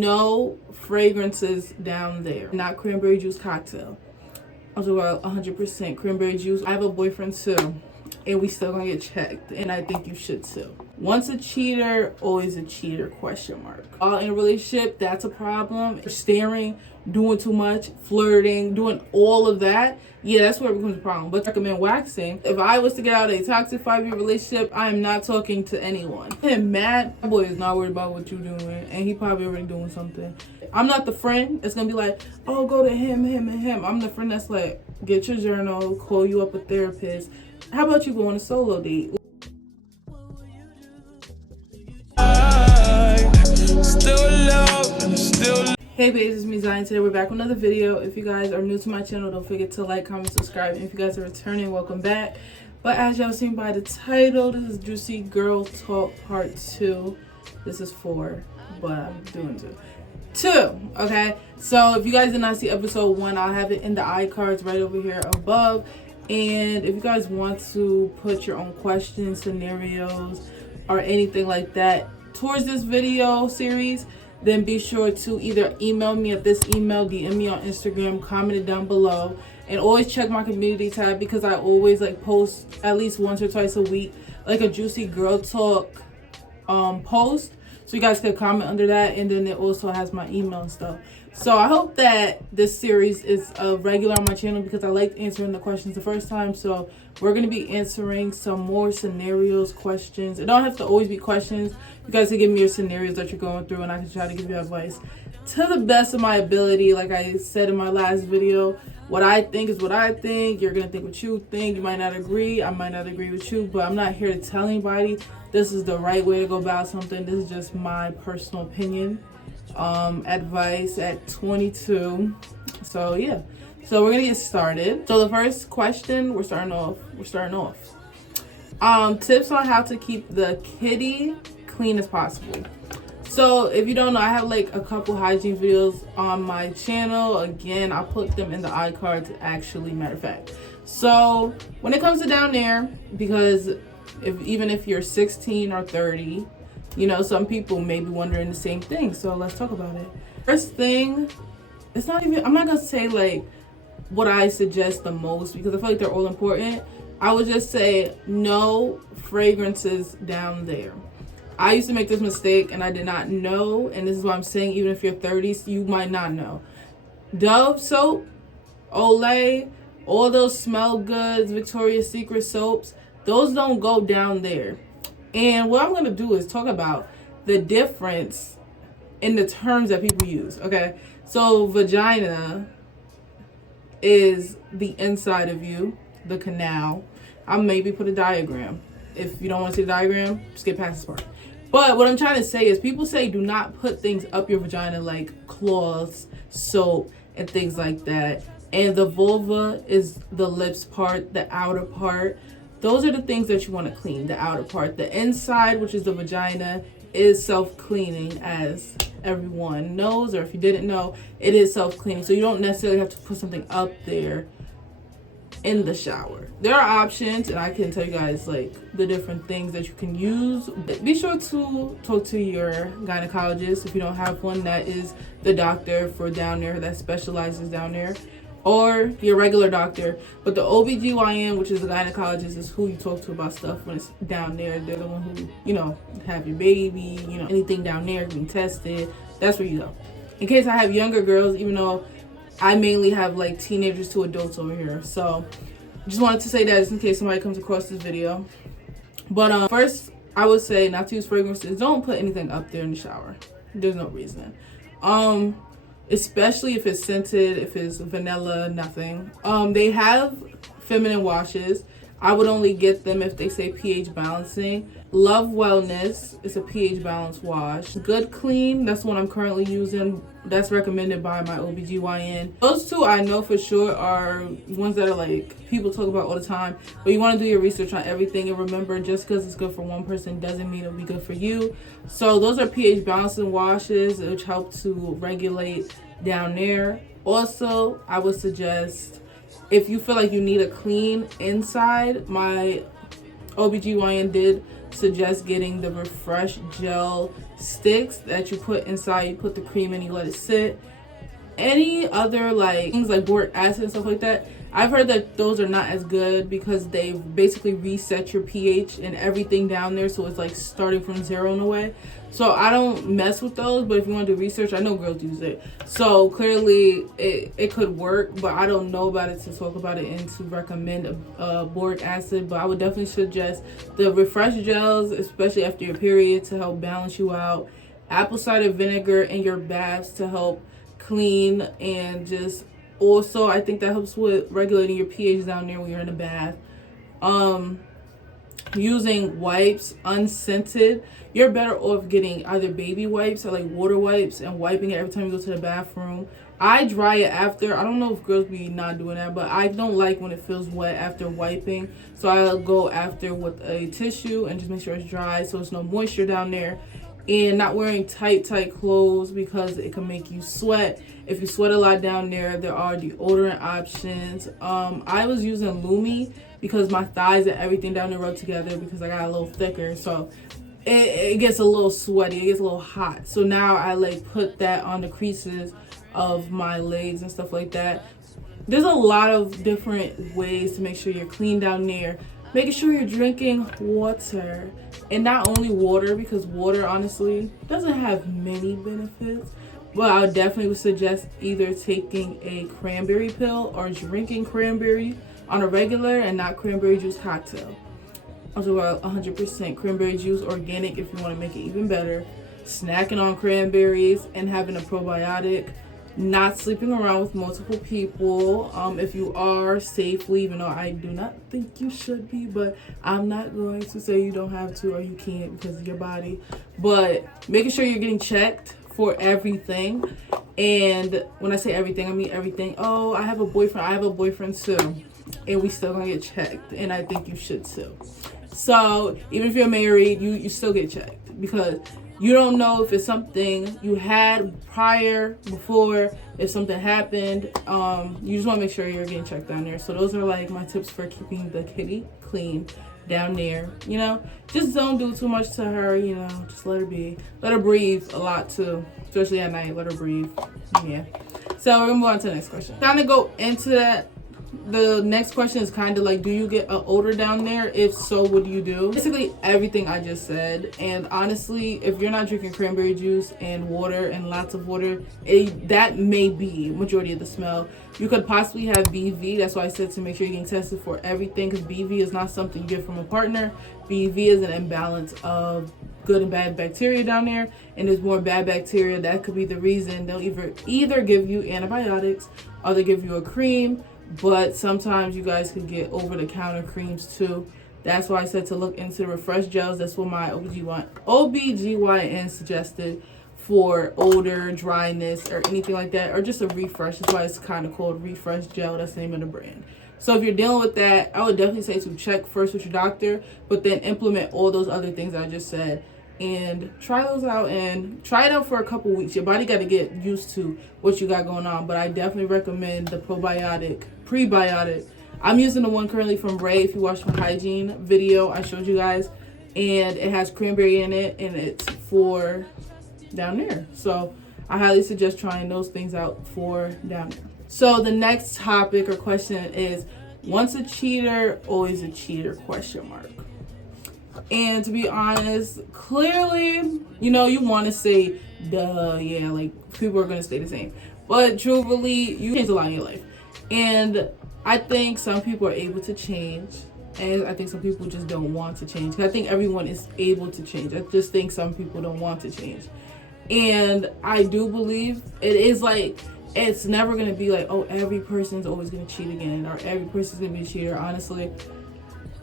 No fragrances down there. Not cranberry juice cocktail. I'm talking about 100% cranberry juice. I have a boyfriend too, and we still gonna get checked, and I think you should too. Once a cheater, always a cheater, question mark. In a relationship, that's a problem. Staring, doing too much, flirting, doing all of that, yeah, that's where it becomes a problem. But I recommend waxing. If I was to get out of a toxic 5-year relationship, I am not talking to anyone. I'm mad. My boy is not worried about what you're doing, and he probably already doing something. I'm not the friend that's gonna be like, oh, go to him, and him. I'm the friend that's like, get your journal, call you up a therapist. How about you go on a solo date? Hey babes, it's me Zion. Today we're back with another video. If you guys are new to my channel, don't forget to like, comment, subscribe. And if you guys are returning, welcome back. But as y'all seen by the title, this is Juicy Girl Talk Part 2. This is 4, but I'm doing 2, okay? So if you guys did not see episode 1, I'll have it in the iCards right over here above. And if you guys want to put your own questions, scenarios, or anything like that towards this video series, then be sure to either email me at this email, DM me on Instagram, comment it down below, and always check my community tab because I always like post at least once or twice a week like a Juicy Girl Talk post, so you guys can comment under that, and then it also has my email and stuff. So I hope that this series is regular on my channel because I liked answering the questions the first time. So we're going to be answering some more scenarios, questions. It don't have to always be questions. You guys can give me your scenarios that you're going through, and I can try to give you advice to the best of my ability. Like I said in my last video, what I think is what I think. You're going to think what you think. You might not agree. I might not agree with you, but I'm not here to tell anybody this is the right way to go about something. This is just my personal opinion. Advice at 22. So yeah, so we're gonna get started. So the first question, we're starting off tips on how to keep the kitty clean as possible. So if you don't know, I have like a couple hygiene videos on my channel. Again, I'll put them in the iCards, actually, matter of fact. So when it comes to down there, because even if you're 16 or 30, you know, some people may be wondering the same thing. So let's talk about it. First thing, it's not even, I'm not gonna say like what I suggest the most because I feel like they're all important. I would just say no fragrances down there. I used to make this mistake and I did not know, and this is what I'm saying, even if you're 30, you might not know. Dove soap, Olay, all those Smell Goods, Victoria's Secret soaps, those don't go down there. And what I'm going to do is talk about the difference in the terms that people use, okay? So vagina is the inside of you, the canal. I'll maybe put a diagram. If you don't want to see the diagram, skip past this part. But what I'm trying to say is people say do not put things up your vagina like cloths, soap, and things like that. And the vulva is the lips part, the outer part. Those are the things that you want to clean, the outer part. The inside, which is the vagina, is self-cleaning, as everyone knows, or if you didn't know, it is self-cleaning. So you don't necessarily have to put something up there in the shower. There are options, and I can tell you guys like the different things that you can use. Be sure to talk to your gynecologist if you don't have one. That is the doctor for down there that specializes down there, or your regular doctor. But the OBGYN, which is the gynecologist, is who you talk to about stuff when it's down there. They're the one who, you know, have your baby, you know, anything down there being tested. That's where you go. In case I have younger girls, even though I mainly have like teenagers to adults over here. So just wanted to say that just in case somebody comes across this video. But first, I would say not to use fragrances. Don't put anything up there in the shower. There's no reason. Especially if it's scented, if it's vanilla, nothing. They have feminine washes. I would only get them if they say pH balancing. Love Wellness is a pH balance wash. Good Clean, that's the one I'm currently using. That's recommended by my OBGYN. Those two I know for sure are ones that are like people talk about all the time. But you want to do your research on everything, and remember, just because it's good for one person doesn't mean it'll be good for you. So those are pH balancing washes, which help to regulate down there. Also, I would suggest, if you feel like you need a clean inside, my OBGYN did suggest getting the Refresh Gel sticks that you put inside. You put the cream in, you let it sit. Any other like things like boric acid and stuff like that, I've heard that those are not as good because they basically reset your pH and everything down there, so it's like starting from zero in a way. So I don't mess with those, but if you want to do research, I know girls use it, so clearly it could work, but I don't know about it to talk about it and to recommend a boric acid. But I would definitely suggest the refresh gels, especially after your period, to help balance you out. Apple cider vinegar in your baths to help clean, and just also I think that helps with regulating your pH down there when you're in a bath. Using wipes unscented, you're better off getting either baby wipes or like water wipes and wiping it every time you go to the bathroom. I dry it after. I don't know if girls be not doing that, but I don't like when it feels wet after wiping, so I'll go after with a tissue and just make sure it's dry so there's no moisture down there. And not wearing tight clothes because it can make you sweat. If you sweat a lot down there, there are deodorant options. I was using Lumi because my thighs and everything down there rub together because I got a little thicker, so it gets a little sweaty, it gets a little hot. So now I like put that on the creases of my legs and stuff like that. There's a lot of different ways to make sure you're clean down there. Making sure you're drinking water, and not only water, because water honestly doesn't have many benefits, but I would definitely suggest either taking a cranberry pill or drinking cranberry on a regular and not cranberry juice cocktail. I'm talking about 100% cranberry juice, organic if you want to make it even better. Snacking on cranberries and having a probiotic. Not sleeping around with multiple people. If you are, safely, even though I do not think you should be, but I'm not going to say you don't have to or you can't because of your body. But making sure you're getting checked for everything. And when I say everything, I mean everything. Oh, I have a boyfriend too, and we still gonna get checked, and I think you should too. So even if you're married, you still get checked, because you don't know if it's something you had before, if something happened. You just want to make sure you're getting checked down there. So those are like my tips for keeping the kitty clean down there. You know, just don't do too much to her, you know, just let her be. Let her breathe a lot too, especially at night. Let her breathe. Yeah. So we're gonna move on to the next question. Kind of go into that. The next question is kind of like, do you get an odor down there? If so, what do you do? Basically everything I just said. And honestly, if you're not drinking cranberry juice and water and lots of water, that may be majority of the smell. You could possibly have BV. That's why I said to make sure you're getting tested for everything, because BV is not something you get from a partner. BV is an imbalance of good and bad bacteria down there, and there's more bad bacteria. That could be the reason. They'll either give you antibiotics or they give you a cream. But sometimes you guys could get over-the-counter creams too. That's why I said to look into the refresh gels. That's what my OBGYN suggested for odor, dryness, or anything like that, or just a refresh. That's why it's kind of called refresh gel. That's the name of the brand. So if you're dealing with that, I would definitely say to check first with your doctor, but then implement all those other things I just said. And try those out, and try it out for a couple weeks. Your body got to get used to what you got going on. But I definitely recommend the prebiotic. I'm using the one currently from Ray. If you watched my hygiene video, I showed you guys. And it has cranberry in it, and it's for down there. So I highly suggest trying those things out for down there. So the next topic or question is, once a cheater, always a cheater, question mark. And to be honest, clearly, you know, you want to say, duh, yeah, like, people are going to stay the same. But truthfully, you change a lot in your life. And I think some people are able to change. And I think some people just don't want to change. I think everyone is able to change. I just think some people don't want to change. And I do believe it is like, it's never going to be like, oh, every person's always going to cheat again, or every person's going to be a cheater. Honestly,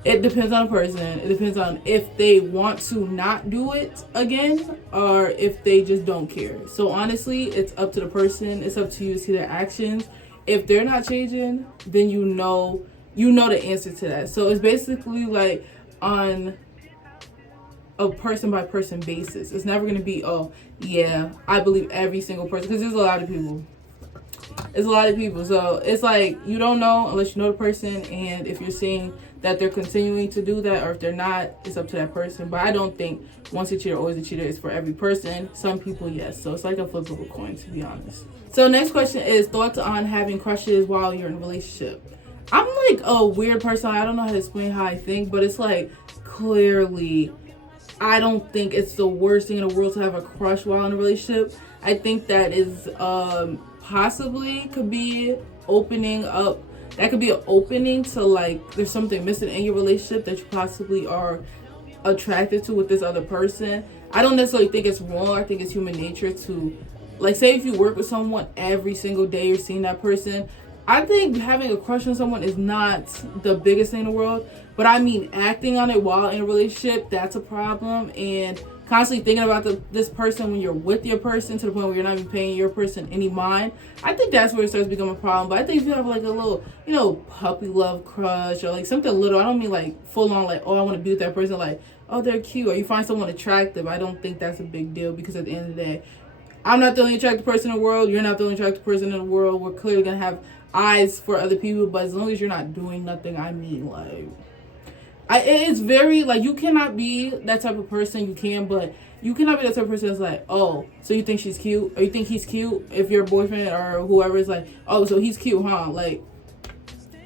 it depends on a person. It depends on if they want to not do it again, or if they just don't care. So honestly, it's up to the person. It's up to you to see their actions. If they're not changing, then you know the answer to that. So it's basically like on a person by person basis. It's never going to be, oh yeah, I believe every single person, because there's a lot of people. It's a lot of people. So it's like, you don't know unless you know the person. And if you're seeing that they're continuing to do that, or if they're not, it's up to that person. But I don't think once a cheater, always a cheater is for every person. Some people, yes. So it's like a flip of a coin, to be honest. So next question is thoughts on having crushes while you're in a relationship. I'm like a weird person. I don't know how to explain how I think, but it's like clearly I don't think it's the worst thing in the world to have a crush while in a relationship. I think that is possibly could be opening up. That could be an opening to like there's something missing in your relationship that you possibly are attracted to with this other person. I don't necessarily think it's wrong. I think it's human nature to, like, say if you work with someone every single day, you're seeing that person. I think having a crush on someone is not the biggest thing in the world, but I mean acting on it while in a relationship, that's a problem. And constantly thinking about this person when you're with your person to the point where you're not even paying your person any mind, I think that's where it starts to become a problem. But I think if you have like a little, puppy love crush or like something little, I don't mean like full on like, oh, I want to be with that person, like, oh, they're cute, or you find someone attractive, I don't think that's a big deal, because at the end of the day, I'm not the only attractive person in the world, you're not the only attractive person in the world, we're clearly going to have eyes for other people, but as long as you're not doing nothing, I mean, like, it's very, like, you cannot be that type of person, but you cannot be that type of person that's like, oh, so you think she's cute, or you think he's cute, if your boyfriend or whoever is like, oh, so he's cute, huh? Like,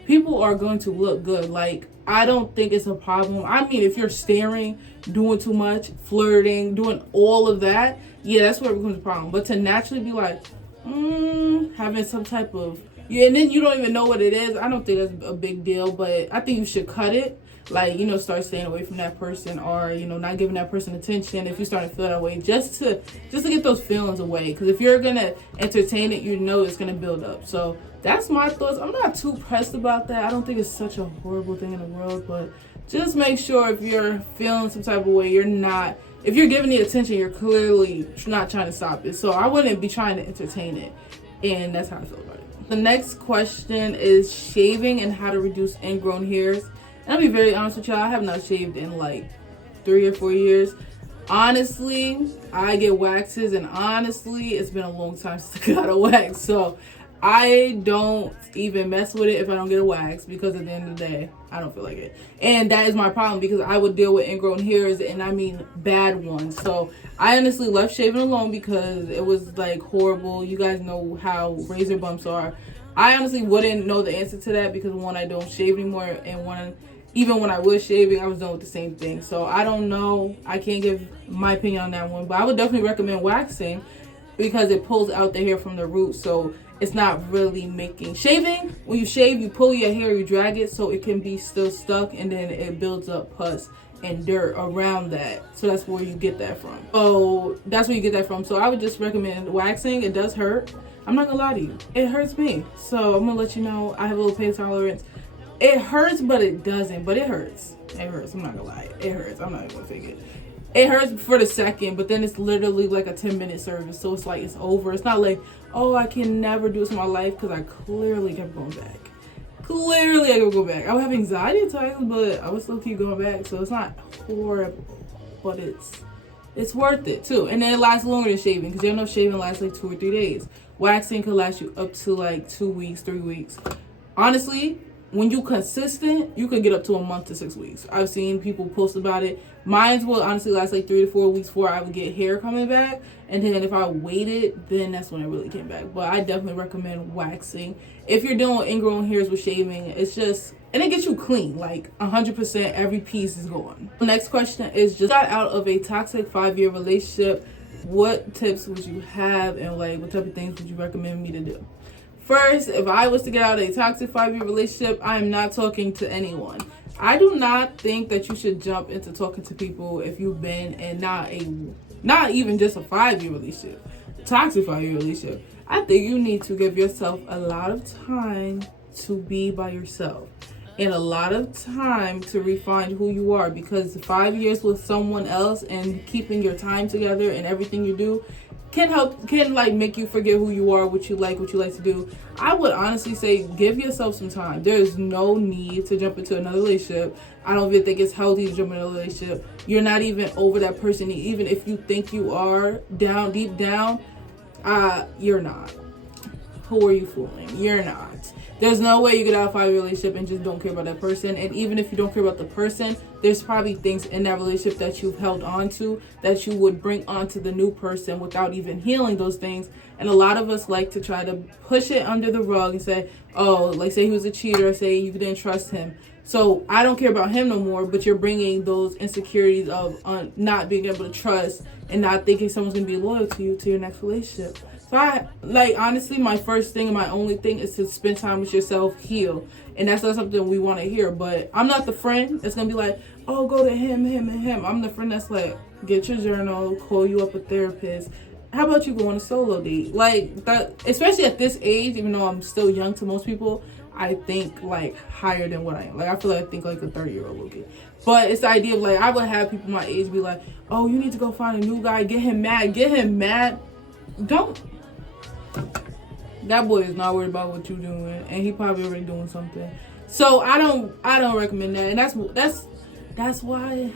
people are going to look good. Like, I don't think it's a problem. I mean, if you're staring, doing too much, flirting, doing all of that, yeah, that's where it becomes a problem. But to naturally be like, having some type of, and then you don't even know what it is, I don't think that's a big deal. But I think you should cut it. Like, start staying away from that person, or, not giving that person attention if you start to feel that way, just to get those feelings away. Because if you're going to entertain it, it's going to build up. So that's my thoughts. I'm not too pressed about that. I don't think it's such a horrible thing in the world, but just make sure if you're feeling some type of way, if you're giving the attention, you're clearly not trying to stop it. So I wouldn't be trying to entertain it. And that's how I feel about it. The next question is shaving and how to reduce ingrown hairs. And I'll be very honest with y'all, I have not shaved in like 3 or 4 years. Honestly, I get waxes, and honestly, it's been a long time since I got a wax. So I don't even mess with it if I don't get a wax, because at the end of the day, I don't feel like it. And that is my problem, because I would deal with ingrown hairs, and I mean bad ones. So I honestly left shaving alone because it was like horrible. You guys know how razor bumps are. I honestly wouldn't know the answer to that, because one, I don't shave anymore, and one, even when I was shaving, I was done with the same thing. So I don't know. I can't give my opinion on that one, but I would definitely recommend waxing, because it pulls out the hair from the root. So it's not really making shaving. When you shave, you pull your hair, you drag it, so it can be still stuck, and then it builds up pus and dirt around that. So that's where you get that from. So I would just recommend waxing. It does hurt. I'm not gonna lie to you. It hurts me. So I'm gonna let you know I have a little pain tolerance. It hurts, but it doesn't. But it hurts. It hurts. I'm not gonna lie. It hurts. I'm not even gonna fake it. It hurts for the second, but then it's literally like a 10-minute service. So it's like it's over. It's not like, oh, I can never do this in my life, because I clearly kept going back. Clearly I could go back. I would have anxiety attacks, but I would still keep going back. So it's not horrible, but it's worth it too. And then it lasts longer than shaving, because you know shaving lasts like 2 or 3 days. Waxing could last you up to like 2 weeks, 3 weeks. Honestly, when you consistent, you could get up to a month to 6 weeks. I've seen people post about it. Mine will honestly last like 3 to 4 weeks before I would get hair coming back. And then if I waited, then that's when it really came back. But I definitely recommend waxing. If you're doing ingrown hairs with shaving, it's just, and it gets you clean. Like 100%, every piece is gone. The next question is, just got out of a toxic 5-year relationship. What tips would you have, and like what type of things would you recommend me to do? First, if I was to get out of a toxic 5-year relationship, I am not talking to anyone. I do not think that you should jump into talking to people if you've been in not even just a 5-year relationship, toxic 5-year relationship. I think you need to give yourself a lot of time to be by yourself, and a lot of time to refine who you are, because 5 years with someone else and keeping your time together and everything you do can like make you forget who you are, what you like to do. I would honestly say give yourself some time. There is no need to jump into another relationship. I don't even think it's healthy to jump into a relationship. You're not even over that person. Even if you think you are deep down, you're not. who are you fooling? You're not. There's no way you get out of a relationship and just don't care about that person. And even if you don't care about the person, there's probably things in that relationship that you've held on to that you would bring onto the new person without even healing those things. And a lot of us like to try to push it under the rug and say, oh, like say he was a cheater, say you didn't trust him, so I don't care about him no more. But you're bringing those insecurities of not being able to trust and not thinking someone's going to be loyal to you to your next relationship. So I, like, honestly, my first thing and my only thing is to spend time with yourself, heal. And that's not something we want to hear. But I'm not the friend that's going to be like, oh, go to him, him, and him. I'm the friend that's like, get your journal, call you up a therapist. How about you go on a solo date? Like, that, especially at this age, even though I'm still young to most people, I think, like, higher than what I am. Like, I feel like I think like a 30-year-old will get. But it's the idea of, like, I would have people my age be like, oh, you need to go find a new guy, get him mad, get him mad. Don't. That boy is not worried about what you're doing, and he probably already doing something. So I don't recommend that, and that's why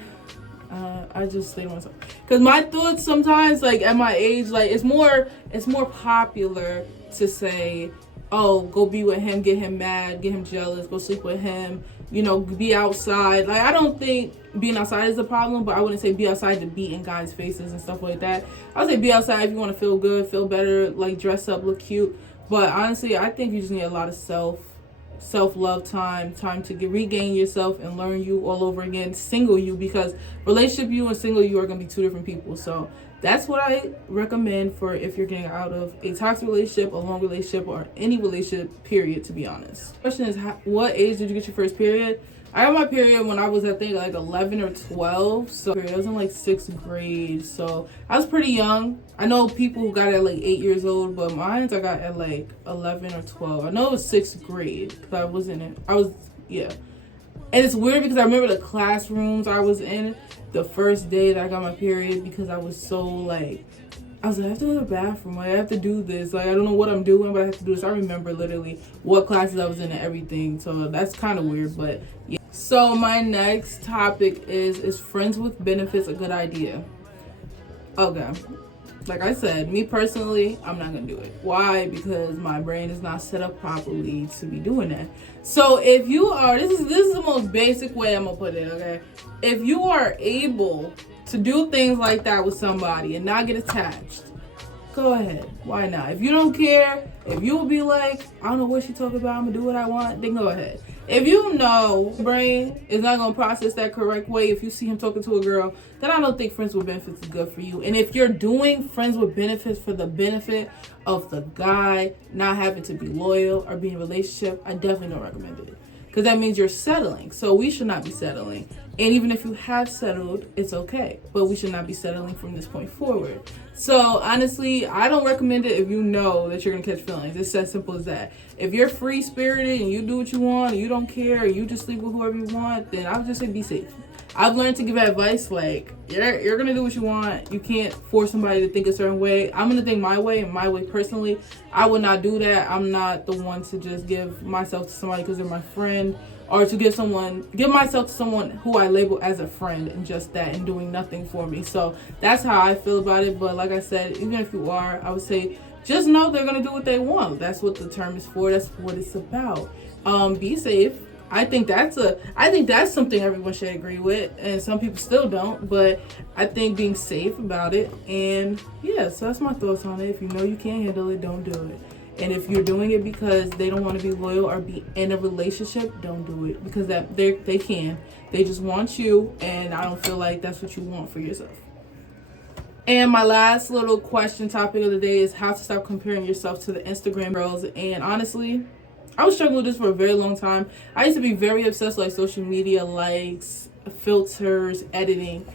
I just stay to myself. Cause my thoughts sometimes, like at my age, like it's more popular to say, oh, go be with him, get him mad, get him jealous, go sleep with him, you know, be outside. Like I don't think being outside is a problem, but I wouldn't say be outside to be in guys' faces and stuff like that. I would say be outside if you want to feel good, feel better, like dress up, look cute. But honestly, I think you just need a lot of self-love time to regain yourself and learn you all over again, single you, because relationship you and single you are going to be two different people. So that's what I recommend for if you're getting out of a toxic relationship, a long relationship, or any relationship, period, to be honest. Question is, what age did you get your first period? I got my period when I was, I think, like 11 or 12. So I was in like 6th grade. So I was pretty young. I know people who got it at like 8 years old, but mine I got at like 11 or 12. I know it was 6th grade because I was in it. Yeah. And it's weird because I remember the classrooms I was in the first day that I got my period, because I was so like, I was like, I have to go to the bathroom. Like, I have to do this. Like, I don't know what I'm doing, but I have to do this. I remember literally what classes I was in and everything. So that's kind of weird, but yeah. So my next topic is friends with benefits a good idea? Okay. Like I said, me personally, I'm not going to do it. Why? Because my brain is not set up properly to be doing that. So if you are, this is the most basic way I'm going to put it, okay? If you are able to do things like that with somebody and not get attached, go ahead. Why not? If you don't care, if you will be like, I don't know what she's talking about, I'm going to do what I want, then go ahead. If you know brain is not going to process that correct way, if you see him talking to a girl, then I don't think friends with benefits is good for you. And if you're doing friends with benefits for the benefit of the guy not having to be loyal or be in a relationship, I definitely don't recommend it. Because that means you're settling. So we should not be settling. And even if you have settled, it's okay. But we should not be settling from this point forward. So honestly, I don't recommend it if you know that you're going to catch feelings. It's as simple as that. If you're free-spirited and you do what you want and you don't care and you just sleep with whoever you want, then I would just say be safe. I've learned to give advice like, you're going to do what you want. You can't force somebody to think a certain way. I'm going to think my way, and my way personally. I would not do that. I'm not the one to just give myself to somebody because they're my friend, or to give myself to someone who I label as a friend and just that and doing nothing for me. So that's how I feel about it. But like I said, even if you are, I would say just know they're going to do what they want. That's what the term is for. That's what it's about. Be safe. I think that's something everyone should agree with, and some people still don't, but I think being safe about it. And yeah, so that's my thoughts on it. If you know you can't handle it, don't do it. And if you're doing it because they don't want to be loyal or be in a relationship, don't do it, because they can. They just want you, and I don't feel like that's what you want for yourself. And my last little question topic of the day is how to stop comparing yourself to the Instagram girls. And honestly, I was struggling with this for a very long time. I used to be very obsessed with like social media, likes, filters, editing.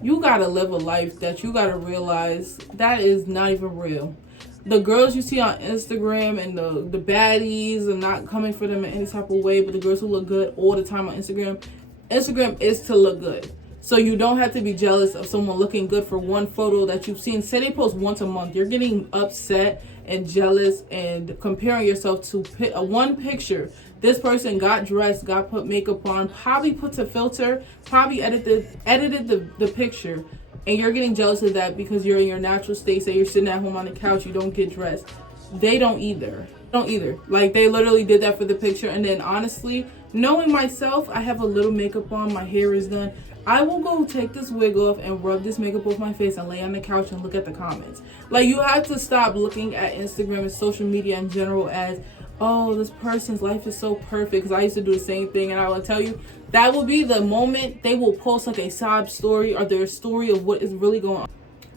You gotta live a life that you gotta realize that is not even real. The girls you see on Instagram and the baddies are not coming for them in any type of way, but the girls who look good all the time on Instagram is to look good. So you don't have to be jealous of someone looking good for one photo that you've seen. Say they post once a month. You're getting upset and jealous and comparing yourself to one picture. This person got dressed, got put makeup on, probably put a filter, probably edited the picture. And you're getting jealous of that because you're in your natural state. Say you're sitting at home on the couch, you don't get dressed. they don't either. Like, they literally did that for the picture. And then honestly, knowing myself, I have a little makeup on, my hair is done, I will go take this wig off and rub this makeup off my face and lay on the couch and look at the comments. Like, you have to stop looking at Instagram and social media in general as, oh, this person's life is so perfect. Because I used to do the same thing, and I will tell you, that will be the moment they will post like a sob story or their story of what is really going on.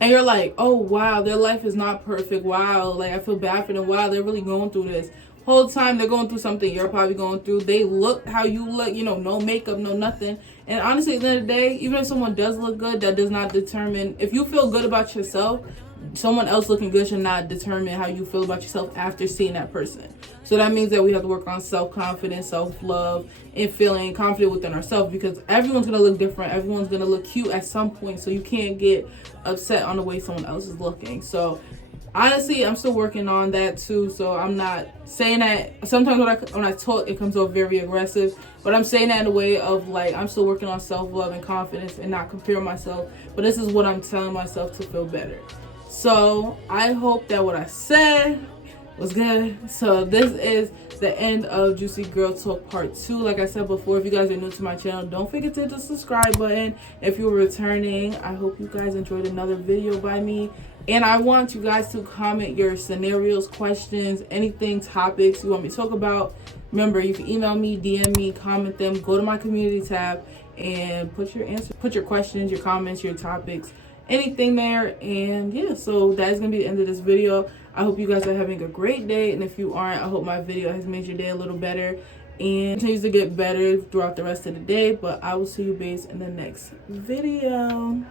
And you're like, oh, wow, their life is not perfect. Wow, like, I feel bad for them. Wow, they're really going through this. Whole time they're going through something you're probably going through. They look how you look, you know, no makeup, no nothing. And honestly, at the end of the day, even if someone does look good, that does not determine, if you feel good about yourself, someone else looking good should not determine how you feel about yourself after seeing that person. So that means that we have to work on self-confidence, self-love, and feeling confident within ourselves, because everyone's going to look different. Everyone's going to look cute at some point. So you can't get upset on the way someone else is looking. So honestly, I'm still working on that too. So I'm not saying that. Sometimes when I talk, it comes off very aggressive. But I'm saying that in a way of like, I'm still working on self-love and confidence and not compare myself. But this is what I'm telling myself to feel better. So I hope that what I said was good. So this is the end of Juicy Girl Talk Part 2. Like I said before, if you guys are new to my channel, don't forget to hit the subscribe button. If you're returning, I hope you guys enjoyed another video by me. And I want you guys to comment your scenarios, questions, anything, topics you want me to talk about. Remember, you can email me, DM me, comment them, go to my community tab and put your answers, put your questions, your comments, your topics, anything there. And yeah, so that is gonna be the end of this video. I hope you guys are having a great day, and if you aren't, I hope my video has made your day a little better and continues to get better throughout the rest of the day. But I will see you babes in the next video.